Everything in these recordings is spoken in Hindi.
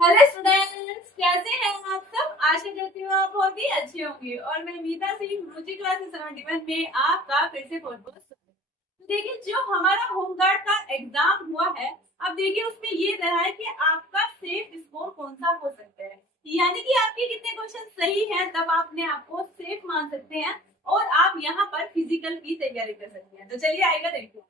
हेलो स्टूडेंट्स, कैसे हैं आप सब। आशा करती हूँ आप बहुत ही अच्छे होंगे और मैं मीता सिंह रुचि क्लास 71 में आपका फिर से बहुत बहुत स्वागत। तो देखिए, जो हमारा होमगार्ड का एग्जाम हुआ है, अब देखिए उसमें ये रहा है कि आपका सेफ स्कोर कौन सा हो सकता है, यानी कि आपके कितने क्वेश्चन सही हैं तब आपने आपको सेफ मान सकते हैं और आप यहाँ पर फिजिकल की तैयारी कर सकते हैं। तो चलिए आएगा देखिए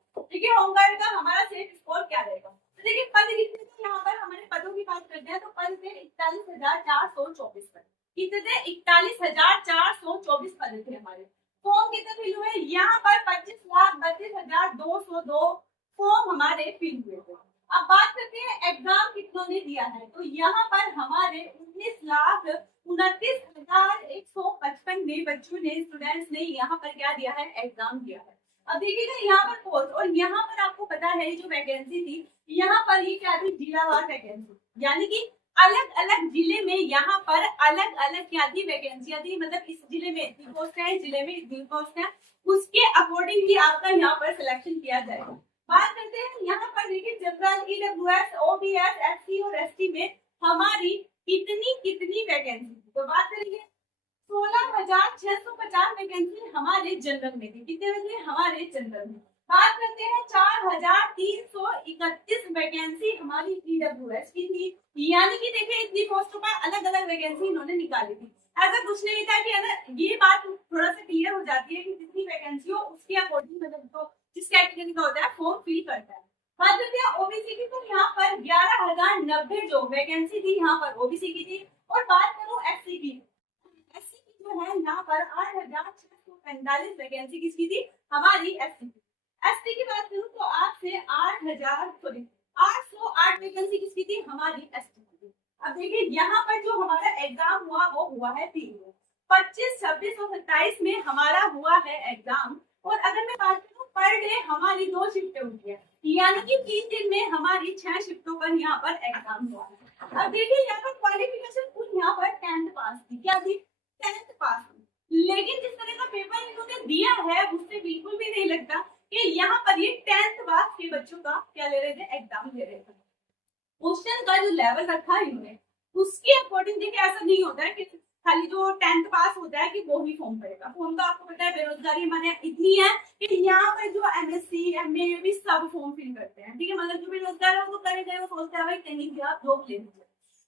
होमगार्ड का हमारा सेफ स्कोर क्या रहेगा। तो देखिए पद कितने थे, यहाँ पर हमारे पदों की बात करते हैं तो पद थे 41,424 पद। कितने थे? 41,424 पद थे हमारे। फॉर्म कितने फिल हुए? यहाँ पर 25,32,202 फॉर्म हमारे फिल हुए थे। अब बात करते हैं एग्जाम कितनों ने दिया है, तो यहाँ पर हमारे 19,29,155 में बच्चों ने स्टूडेंट्स ने यहाँ पर क्या दिया है, एग्जाम दिया है। अब देखिएगा यहाँ पर पोस्ट, और यहाँ पर आपको पता है जो वैकेंसी थी, यहाँ पर ही क्या थी, जिलावार वैकेंसी, यानी कि अलग अलग जिले में यहाँ पर अलग अलग क्या थी, वैकेंसियां थी। मतलब इस जिले में इतनी पोस्ट है, इस जिले में इतनी पोस्ट है, उसके अकॉर्डिंग ही आपका यहाँ पर सिलेक्शन किया जाएगा। बात करते हैं यहाँ पर देखिए जनरल, ईडब्ल्यूएस, ओबीएस, एससी और एसटी में हमारी कितनी कितनी वैकेंसी थी। तो बात करेंगे 16,650 वैकेंसी हमारे जनरल में थी। कितने में थे? हमारे जनरल में। बात करते हैं 4,331 वैकेंसी हमारी ईडब्ल्यूएस की थी, यानी कि देखिए इतनी पोस्टों पर अलग अलग वैकेंसी इन्होंने निकाली थी। ऐसा कुछ नहीं था कि अगर ये बात थोड़ा सा क्लियर हो जाती है कि जितनी वैकेंसी हो उसके अकॉर्डिंग मतलब तो जिस कैटेगरी का होता है फॉर्म फिल करता है। बात करते हैं ओबीसी की, तो यहाँ पर 11,090 जो वैकेंसी थी यहाँ पर ओबीसी की थी। और बात करूं एससी की, एससी की जो है यहाँ पर 8,645 वैकेंसी किसकी थी, हमारी एससी की। एसटी की बात करूं तो 8,808 वैकेंसी किसकी थी, हमारी एसटी की। अब देखिए यहाँ पर जो हमारा एग्जाम हुआ वो हुआ है 3 में, 25, 26 और 27 में हमारा हुआ है एग्जाम। और अगर मैं बात करूं पर डे हमारी 2 शिफ्टें होती है, यानी कि 3 दिन में हमारी 6 शिफ्टों पर यहाँ पर एग्जाम हुआ है। अब देखिए यहाँ पर क्वालिफिकेशन कुल यहाँ पर 10th पास थी, क्या थी, 10th पास थी। लेकिन जिस तरह का पेपर इन्होंने दिया है उससे बिल्कुल भी नहीं लगता कि यहाँ पर ये 10th पास के बच्चों का क्या ले रहे थे, एग्जाम ले रहे थे। क्वेश्चन का जो लेवल रखा है इन्होंने उसके अकॉर्डिंग देखिए ऐसा नहीं होता है कि खाली जो 10th पास होता है कि वो ही फॉर्म करेगा। फॉर्म तो आपको पता है बेरोजगारी हमारे इतनी है कि यहाँ पर जो एमएससी एमए भी सब फॉर्म फिल करते हैं, ठीक है। मतलब जो बेरोजगार है वो करेगा, वो सोचता है भाई कहीं भी आप जॉब ले लीजिए।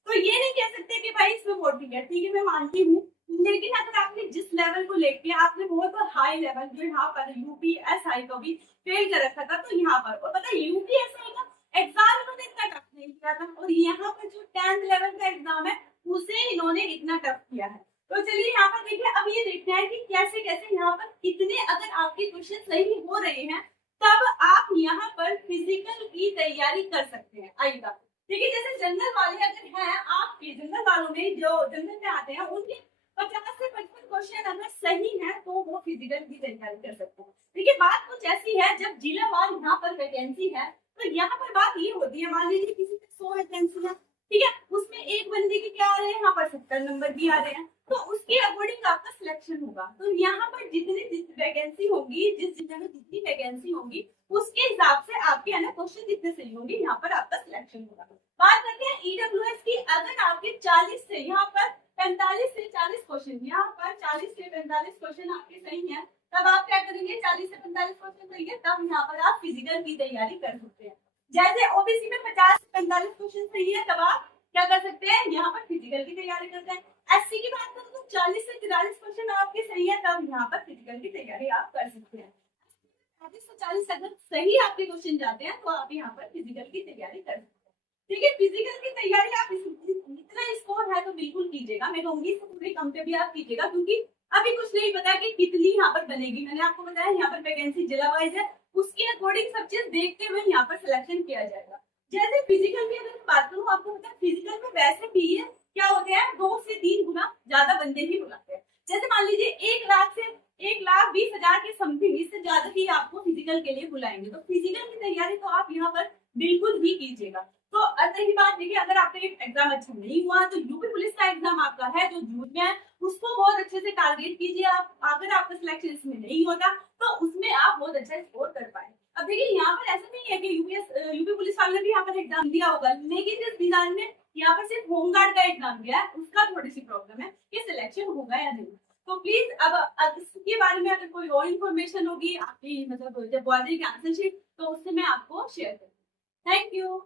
तो ये नहीं कह सकते कि भाई इसमें वोटिंग है, ठीक है मैं मानती हूँ। लेकिन अगर आपने जिस लेवल को लेके आपने बहुत हाई लेवल जो यहाँ पर यूपीएसआई को भी फेल कर रखा था, तो यहाँ पर और पता है यूपीएसआई का एग्जाम इन्होंने इतना टफ नहीं किया था, और यहाँ पर जो 10th लेवल का एग्जाम है उसे इन्होंने इतना टफ किया है। तो चलिए यहाँ पर देखिए, अब ये देखना है कि कैसे कैसे यहाँ पर कितने अगर आपके क्वेश्चन सही हो रहे हैं तब आप यहाँ पर फिजिकल की तैयारी कर सकते हैं। आइएगा देखिए, जैसे जनरल वाले अगर हैं आपके, जनरल वालों में जो जनरल में आते हैं उनके 50 से 55 क्वेश्चन अगर सही है तो वो फिजिकल की तैयारी कर सकते हैं। देखिए बात कुछ ऐसी है, जब जिला वार यहाँ पर वैकेंसी है तो यहाँ पर बात ये होती है, मान लीजिए किसी में 100 वैकेंसी है, ठीक है, उसमें एक बंदे के क्या आ रहे हैं, यहाँ पर 70 नंबर भी आ रहे हैं, तो उसके अकॉर्डिंग आपका सिलेक्शन होगा। तो यहाँ पर जितनी वैकेंसी होगी, जिस जिले में जितनी वैकेंसी होगी उसके हिसाब से आपके है ना क्वेश्चन जितने सही होंगे यहाँ पर आपका सिलेक्शन होगा। बात करते हैं ईडब्ल्यूएस की, अगर आपके 40 से यहाँ पर 45 से 40 क्वेश्चन, यहाँ पर 40 से 45 क्वेश्चन आपके सही है, तब आप क्या करेंगे, 40 से 45 क्वेश्चन सही है तब यहाँ पर आप फिजिकल की तैयारी कर सकते हैं। जैसे ओबीसी में 50 से 45 क्वेश्चन सही है तब आप क्या कर सकते हैं, यहाँ पर फिजिकल की तैयारी करते हैं। एससी की बात करूँ तो 40 से 43 क्वेश्चन आपके सही है तब यहाँ पर फिजिकल की तैयारी आप कर सकते हैं। 40 से 40 अगर सही आपके क्वेश्चन जाते हैं तो आप यहाँ पर फिजिकल की तैयारी कर सकते हैं। ठीक है, फिजिकल की तैयारी आप इतना स्कोर है तो बिल्कुल कीजिएगा, मैं कहूंगी इससे पूरे कम पे भी आप कीजिएगा, क्योंकि अभी कुछ नहीं पता कि कितनी यहाँ पर बनेगी। मैंने आपको बताया यहाँ पर वैकेंसी जिला वाइज है, उसके अकॉर्डिंग सब चीज देखते हुए यहाँ पर सिलेक्शन किया जाएगा। जैसे फिजिकल की अगर मैं बात करूँ, आपको पता है फिजिकल में वैसे भी है क्या होते हैं, 2 से 3 गुना ज्यादा बंदे ही बुलाते हैं। जैसे मान लीजिए 1,20,000 के समथिंग, इससे ज्यादा ही आपको फिजिकल के लिए बुलाएंगे, तो फिजिकल की तैयारी तो आप यहाँ पर बिल्कुल भी कीजिएगा। तो अगर ही बात देखिए, अगर आपका एग्जाम अच्छा नहीं हुआ तो यूपी पुलिस का एग्जाम आपका है जो जून में है, उसको बहुत अच्छे से टारगेट कीजिए आप। अगर आपका सिलेक्शन इसमें नहीं होता तो उसमें आप बहुत अच्छा स्कोर कर पाए। अब देखिए यहाँ पर ऐसा नहीं है कि यूपी पुलिस वाले ने भी यहाँ पर एग्जाम दिया होगा, लेकिन जिस डिजाइन में यहाँ पर सिर्फ होमगार्ड का एग्जाम दिया है, उसका थोड़ी सी प्रॉब्लम है कि सिलेक्शन होगा या नहीं। तो प्लीज अब इसके बारे में अगर कोई और इन्फॉर्मेशन होगी आपकी मतलब जब बॉर्डर की आंसर शीट, तो उससे मैं आपको शेयर करूँगी। Thank you.